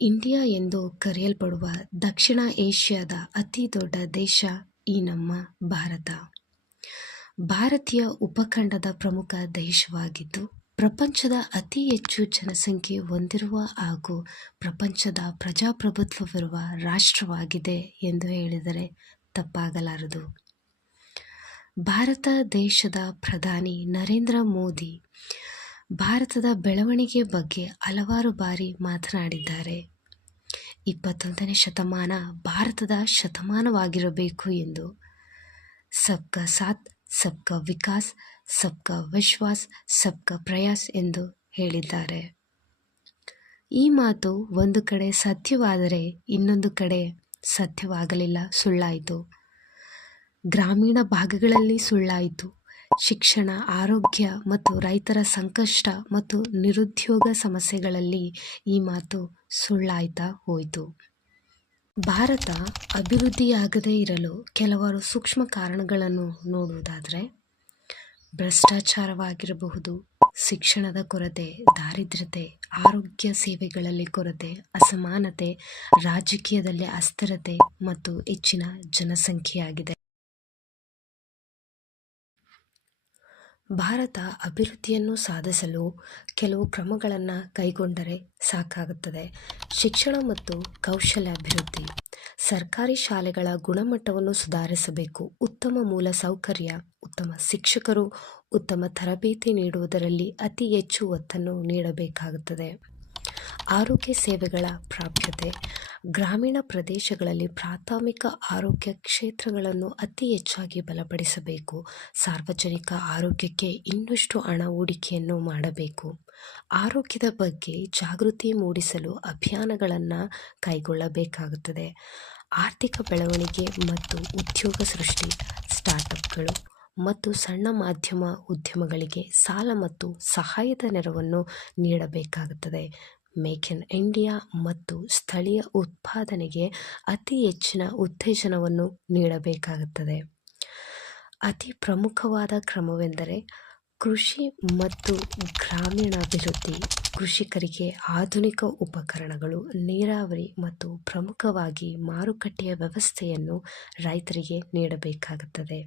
India ಎಂದು ಕರೆಯಲ್ಪಡುವ ದಕ್ಷಿಣ ಏಷ್ಯಾದ ಅತಿ ದೊಡ್ಡ ದೇಶ ಈ ನಮ್ಮ ಭಾರತ. ಭಾರತೀಯ ಉಪಖಂಡದ ಪ್ರಮುಖ ದೇಶವಾಗಿದ್ದು, ಪ್ರಪಂಚದ ಅತಿ ಹೆಚ್ಚು ಜನಸಂಖ್ಯೆ ಹೊಂದಿರುವ ಹಾಗೂ ಪ್ರಪಂಚದ ಪ್ರಜಾಪ್ರಭುತ್ವವಿರುವ ರಾಷ್ಟ್ರವಾಗಿದೆ ಎಂದು ಹೇಳಿದರೆ ತಪ್ಪಾಗಲಾರದು. ಭಾರತ ದೇಶದ ಪ್ರಧಾನಿ ನರೇಂದ್ರ ಮೋದಿ ಭಾರತದ ಬೆಳವಣಿಗೆ ಬಗ್ಗೆ ಹಲವಾರು ಬಾರಿ ಮಾತನಾಡಿದ್ದಾರೆ. 21ನೇ ಶತಮಾನ ಭಾರತದ ಶತಮಾನವಾಗಿರಬೇಕು ಎಂದು ಸಬ್ಕಾ ಸಾಥ್, ಸಬ್ಕಾ ವಿಕಾಸ್, ಸಬ್ಕಾ ವಿಶ್ವಾಸ್, ಸಬ್ಕಾ ಪ್ರಯಾಸ್ ಎಂದು ಹೇಳಿದ್ದಾರೆ. ಈ ಮಾತು ಒಂದು ಕಡೆ ಸತ್ಯವಾದರೆ ಇನ್ನೊಂದು ಕಡೆ ಸತ್ಯವಾಗಲಿಲ್ಲ, ಸುಳ್ಳಾಯಿತು. ಗ್ರಾಮೀಣ ಭಾಗಗಳಲ್ಲಿ ಸುಳ್ಳಾಯಿತು. ಶಿಕ್ಷಣ, ಆರೋಗ್ಯ ಮತ್ತು ರೈತರ ಸಂಕಷ್ಟ ಮತ್ತು ನಿರುದ್ಯೋಗ ಸಮಸ್ಯೆಗಳಲ್ಲಿ ಈ ಮಾತು ಸುಳ್ಳಾಯ್ತಾ ಹೋಯಿತು. ಭಾರತ ಅಭಿವೃದ್ಧಿಯಾಗದೇ ಇರಲು ಕೆಲವಾರು ಸೂಕ್ಷ್ಮ ಕಾರಣಗಳನ್ನು ನೋಡುವುದಾದರೆ, ಭ್ರಷ್ಟಾಚಾರವಾಗಿರಬಹುದು, ಶಿಕ್ಷಣದ ಕೊರತೆ, ದಾರಿದ್ರ್ಯತೆ, ಆರೋಗ್ಯ ಸೇವೆಗಳಲ್ಲಿ ಕೊರತೆ, ಅಸಮಾನತೆ, ರಾಜಕೀಯದಲ್ಲಿ ಅಸ್ಥಿರತೆ ಮತ್ತು ಹೆಚ್ಚಿನ ಜನಸಂಖ್ಯೆಯಾಗಿದೆ. ಭಾರತ ಅಭಿವೃದ್ಧಿಯನ್ನು ಸಾಧಿಸಲು ಕೆಲವು ಕ್ರಮಗಳನ್ನು ಕೈಗೊಂಡರೆ ಸಾಕಾಗುತ್ತದೆ. ಶಿಕ್ಷಣ ಮತ್ತು ಕೌಶಲ್ಯಾಭಿವೃದ್ಧಿ. ಸರ್ಕಾರಿ ಶಾಲೆಗಳ ಗುಣಮಟ್ಟವನ್ನು ಸುಧಾರಿಸಬೇಕು. ಉತ್ತಮ ಮೂಲ ಸೌಕರ್ಯ, ಉತ್ತಮ ಶಿಕ್ಷಕರು, ಉತ್ತಮ ತರಬೇತಿ ನೀಡುವುದರಲ್ಲಿ ಅತಿ ಹೆಚ್ಚು ಒತ್ತನ್ನು ನೀಡಬೇಕಾಗುತ್ತದೆ. ಆರೋಗ್ಯ ಸೇವೆಗಳ ಪ್ರಾಪ್ಯತೆ. ಗ್ರಾಮೀಣ ಪ್ರದೇಶಗಳಲ್ಲಿ ಪ್ರಾಥಮಿಕ ಆರೋಗ್ಯ ಕ್ಷೇತ್ರಗಳನ್ನು ಅತಿ ಹೆಚ್ಚಾಗಿ ಬಲಪಡಿಸಬೇಕು. ಸಾರ್ವಜನಿಕ ಆರೋಗ್ಯಕ್ಕೆ ಇನ್ನಷ್ಟು ಹಣ ಹೂಡಿಕೆಯನ್ನು ಮಾಡಬೇಕು. ಆರೋಗ್ಯದ ಬಗ್ಗೆ ಜಾಗೃತಿ ಮೂಡಿಸಲು ಅಭಿಯಾನಗಳನ್ನು ಕೈಗೊಳ್ಳಬೇಕಾಗುತ್ತದೆ. ಆರ್ಥಿಕ ಬೆಳವಣಿಗೆ ಮತ್ತು ಉದ್ಯೋಗ ಸೃಷ್ಟಿ. ಸ್ಟಾರ್ಟ್ಅಪ್ಗಳು ಮತ್ತು ಸಣ್ಣ ಮಾಧ್ಯಮ ಉದ್ಯಮಗಳಿಗೆ ಸಾಲ ಮತ್ತು ಸಹಾಯದ ನೆರವನ್ನು ನೀಡಬೇಕಾಗುತ್ತದೆ. ಮೇಕ್ ಇನ್ ಇಂಡಿಯಾ ಮತ್ತು ಸ್ಥಳೀಯ ಉತ್ಪಾದನೆಗೆ ಅತಿ ಹೆಚ್ಚಿನ ಉತ್ತೇಜನವನ್ನು ನೀಡಬೇಕಾಗುತ್ತದೆ. ಅತಿ ಪ್ರಮುಖವಾದ ಕ್ರಮವೆಂದರೆ ಕೃಷಿ ಮತ್ತು ಗ್ರಾಮೀಣಾಭಿವೃದ್ಧಿ. ಕೃಷಿಕರಿಗೆ ಆಧುನಿಕ ಉಪಕರಣಗಳು, ನೀರಾವರಿ ಮತ್ತು ಪ್ರಮುಖವಾಗಿ ಮಾರುಕಟ್ಟೆಯ ವ್ಯವಸ್ಥೆಯನ್ನು ರೈತರಿಗೆ ನೀಡಬೇಕಾಗುತ್ತದೆ.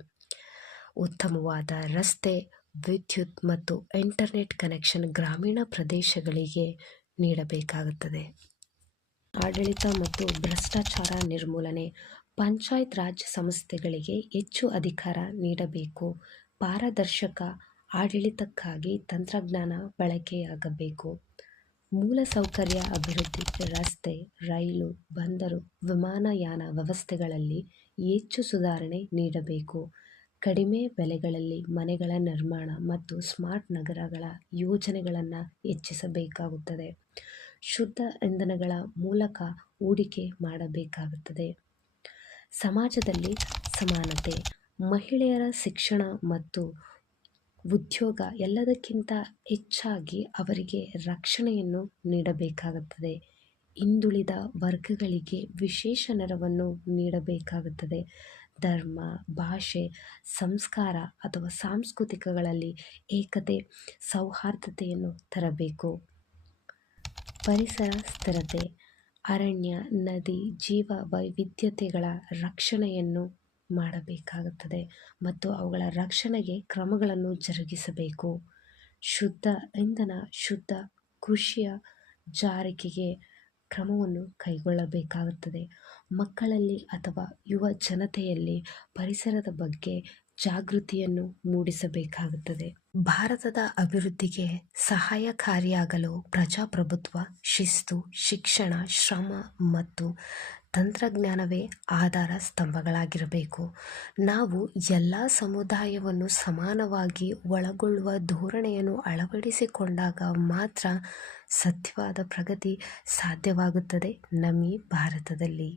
ಉತ್ತಮವಾದ ರಸ್ತೆ, ವಿದ್ಯುತ್ ಮತ್ತು ಇಂಟರ್ನೆಟ್ ಕನೆಕ್ಷನ್ ಗ್ರಾಮೀಣ ಪ್ರದೇಶಗಳಿಗೆ ನೀಡಬೇಕಾಗುತ್ತದೆ. ಆಡಳಿತ ಮತ್ತು ಭ್ರಷ್ಟಾಚಾರ ನಿರ್ಮೂಲನೆ. ಪಂಚಾಯತ್ ರಾಜ್ ಸಂಸ್ಥೆಗಳಿಗೆ ಹೆಚ್ಚು ಅಧಿಕಾರ ನೀಡಬೇಕು. ಪಾರದರ್ಶಕ ಆಡಳಿತಕ್ಕಾಗಿ ತಂತ್ರಜ್ಞಾನ ಬಳಕೆಯಾಗಬೇಕು. ಮೂಲಸೌಕರ್ಯ ಅಭಿವೃದ್ಧಿ. ರಸ್ತೆ, ರೈಲು, ಬಂದರು, ವಿಮಾನಯಾನ ವ್ಯವಸ್ಥೆಗಳಲ್ಲಿ ಹೆಚ್ಚು ಸುಧಾರಣೆ ನೀಡಬೇಕು. ಕಡಿಮೆ ಬೆಲೆಗಳಲ್ಲಿ ಮನೆಗಳ ನಿರ್ಮಾಣ ಮತ್ತು ಸ್ಮಾರ್ಟ್ ನಗರಗಳ ಯೋಜನೆಗಳನ್ನು ಹೆಚ್ಚಿಸಬೇಕಾಗುತ್ತದೆ. ಶುದ್ಧ ಇಂಧನಗಳ ಮೂಲಕ ಹೂಡಿಕೆ ಮಾಡಬೇಕಾಗುತ್ತದೆ. ಸಮಾಜದಲ್ಲಿ ಸಮಾನತೆ. ಮಹಿಳೆಯರ ಶಿಕ್ಷಣ ಮತ್ತು ಉದ್ಯೋಗ ಎಲ್ಲದಕ್ಕಿಂತ ಹೆಚ್ಚಾಗಿ ಅವರಿಗೆ ರಕ್ಷಣೆಯನ್ನು ನೀಡಬೇಕಾಗುತ್ತದೆ. ಹಿಂದುಳಿದ ವರ್ಗಗಳಿಗೆ ವಿಶೇಷ ನೆರವನ್ನು ನೀಡಬೇಕಾಗುತ್ತದೆ. ಧರ್ಮ, ಭಾಷೆ, ಸಂಸ್ಕಾರ ಅಥವಾ ಸಾಂಸ್ಕೃತಿಕಗಳಲ್ಲಿ ಏಕತೆ, ಸೌಹಾರ್ದತೆಯನ್ನು ತರಬೇಕು. ಪರಿಸರ ಸ್ಥಿರತೆ. ಅರಣ್ಯ, ನದಿ, ಜೀವ ವೈವಿಧ್ಯತೆಗಳ ರಕ್ಷಣೆಯನ್ನು ಮಾಡಬೇಕಾಗುತ್ತದೆ ಮತ್ತು ಅವುಗಳ ರಕ್ಷಣೆಗೆ ಕ್ರಮಗಳನ್ನು ಜರುಗಿಸಬೇಕು. ಶುದ್ಧ ಇಂಧನ, ಶುದ್ಧ ಕೃಷಿಯ ಜಾರಿಕೆಗೆ ಕ್ರಮವನ್ನು ಕೈಗೊಳ್ಳಬೇಕಾಗುತ್ತದೆ. ಮಕ್ಕಳಲ್ಲಿ ಅಥವಾ ಯುವ ಜನತೆಯಲ್ಲಿ ಪರಿಸರದ ಬಗ್ಗೆ ಜಾಗೃತಿಯನ್ನು ಮೂಡಿಸಬೇಕಾಗುತ್ತದೆ. ಭಾರತದ ಅಭಿವೃದ್ಧಿಗೆ ಸಹಾಯಕಾರಿಯಾಗಲು ಪ್ರಜಾಪ್ರಭುತ್ವ, ಶಿಸ್ತು, ಶಿಕ್ಷಣ, ಶ್ರಮ ಮತ್ತು ತಂತ್ರಜ್ಞಾನವೇ ಆಧಾರ ಸ್ತಂಭಗಳಾಗಿರಬೇಕು. ನಾವು ಎಲ್ಲ ಸಮುದಾಯವನ್ನು ಸಮಾನವಾಗಿ ಒಳಗೊಳ್ಳುವ ಧೋರಣೆಯನ್ನು ಅಳವಡಿಸಿಕೊಂಡಾಗ ಮಾತ್ರ ಸತ್ಯವಾದ ಪ್ರಗತಿ ಸಾಧ್ಯವಾಗುತ್ತದೆ ನಮ್ಮ ಭಾರತದಲ್ಲಿ.